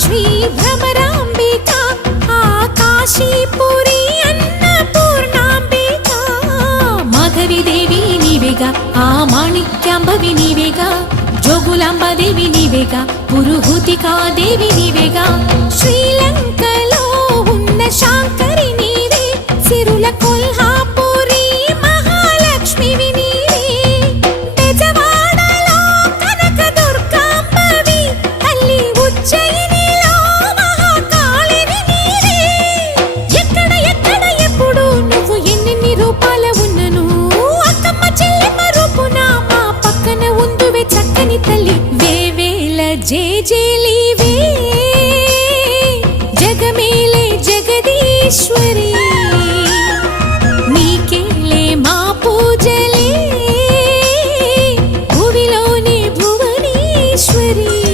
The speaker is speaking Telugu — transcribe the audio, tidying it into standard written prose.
శ్రీ భ్రమరాంబిక ఆకాశీపురి అన్నపూర్ణాంబిక మాధవిదేవి నీవేగా ఆ మాణిక్యాంబవి నీవేగా జోగులాంబాదేవి నీవేగా పురుహూతికాదేవి నీవేగా శ్రీలంకలో ఉన్న శాంకరి నీవే సిరుల కొల్హాపురి మహాలక్ష్మివి నీవే బెజవాడలో కనకదుర్గాంబవి తల్లి ఉజ్జయినిలో మహాకాళివి నీవే ఎక్కడ ఎక్కడ ఎప్పుడు నువ్వు ఎన్నెన్ని రూపాల ఉన్నను అక్కమ్మ చెల్లెమ్మ రూపున మా పక్కన ఉందువే చక్కని తల్లి వేవేల జేజేలి